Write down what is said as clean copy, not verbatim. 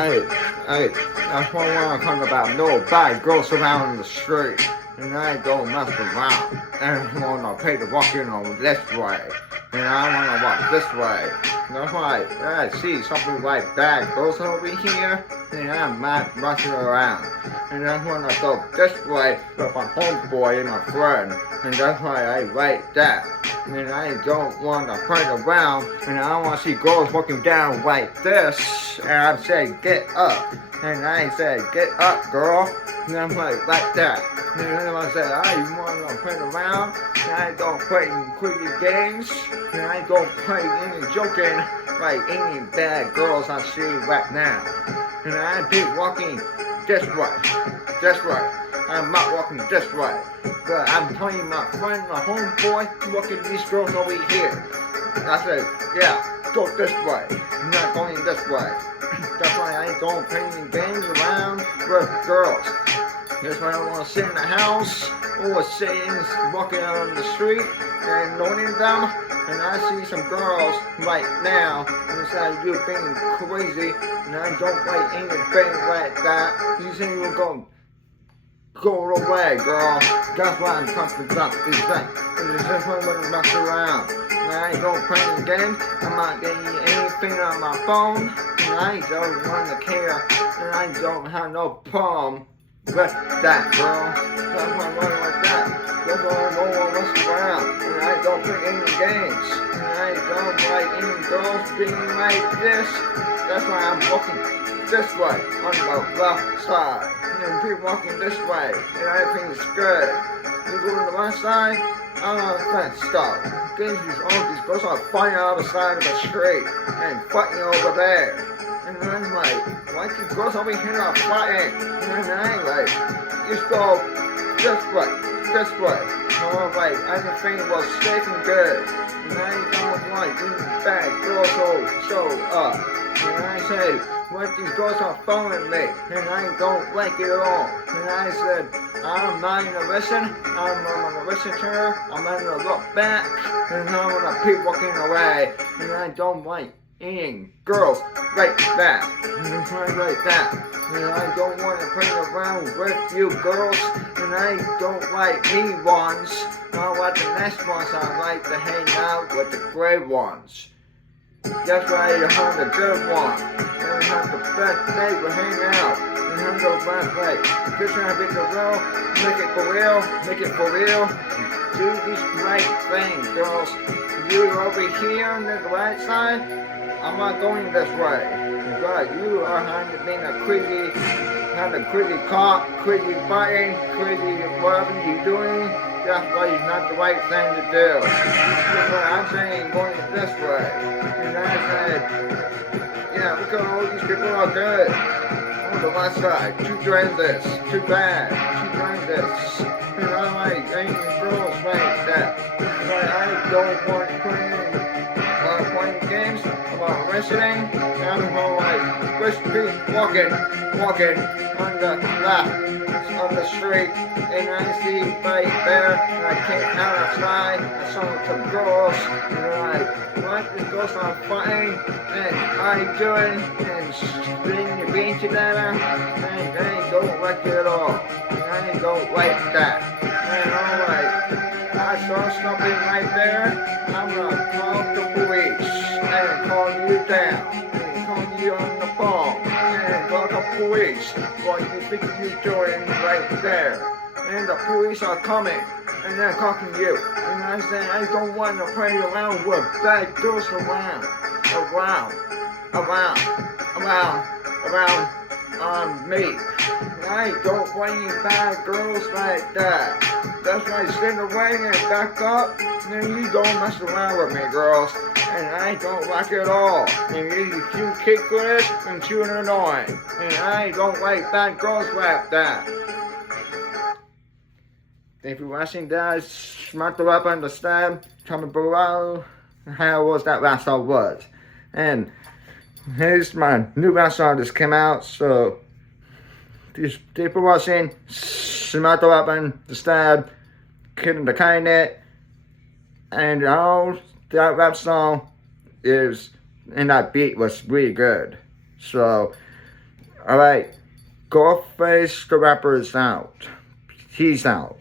Hey, hey, that's what I want to talk about. No bad girls around the street. And I don't mess around. And I want to pay to walk in on this way. And I want to walk this way. That's why I see something like bad girls over here. And I'm not rushing around. And I want to go this way with my homeboy and my friend. And that's why I write that. And I don't want to play around. And I don't want to see girls walking down like this. And I said, get up. And I said, get up, girl. And I'm like that. And then I said, I want to play around. And I don't play any quickie games. And I don't play any joking like any bad girls I see right now. And I be walking this way. This way. I'm not walking this way. But I'm telling my friend, my homeboy, look at these girls over here. I said, yeah, go this way. I'm not going this way. That's why I ain't going playing games around with girls. That's why I want to sit in the house or sitting, walking on the street and knowing them. And I see some girls right now and it's like you being crazy and I don't like anything like that. You say you're going go away, girl. That's why I'm talking about these things. It's just one way to mess around. And I ain't going playing games. I'm not getting anything on my phone. And I don't want to care. And I don't have no problem with that, girl. That's why I'm running like that. That's why I'm going to mess around. And I don't play any games. And I don't like any girls being like this. That's why I'm walking this way on the left side. And people walking this way, and everything's good. You go to the left side, I'm on the fence stuff. These girls are fighting on the side of the street and fighting over there. And then I'm like, why these girls over here are fighting? And then I'm like, just go this way, this way. And I'm like, everything was safe and good. And I don't like these bad girls show up. And I say, why these girls are following me, and I don't like it at all. And I said, I'm not gonna listen, I'm gonna listen to her, I'm gonna look back, and I'm gonna keep walking away. And I don't like any girls like that, and like that. And I don't want to play around with you girls, and I don't like me ones. I like the next ones, I like to hang out with the gray ones. That's why you have the good one. And you have the best day to hang out. And you have the best way. If you're trying to make it real, make it for real, make it for real. Do these right things, girls. You over here on the right side, I'm not going this way. But you are being a crazy, have a crazy cop, crazy fighting, crazy whatever you're doing. That's why it's not the right thing to do. That's why I'm saying going this way. And I said, yeah, look at all these people are good. On the left side, too doing this, too bad, too doing this. And I like any girls like that. But I don't want playing games, about listening. I'm going like, let's be walking on the left. On the street, and I see right there, and I came out outside, I saw some girls, and I'm like, what? The girls are fighting, and I doing, and being together, and I don't like it at all, and I don't like that, and I'm like, I saw something right there, I'm gonna call the police, and call you down, and call you on the phone, and call the police, what you think you're doing right there. And the police are coming, and they're talking to you. And I say, I don't want to play around with bad girls around me. And I don't want any bad girls like that. That's why I stand away and back up, and you don't mess around with me, girls. And I don't like it at all. And you keep with it, and you're annoying. And I don't like bad girls like that. If you're watching that, smack the up on the stab, comment below how was that last song was. And here's my new last song just came out, so these people watching, smack the up on the stab, kidding the kind it, and all that rap song is, and that beat was really good. So Alright, Ghostface the rapper is out. He's out.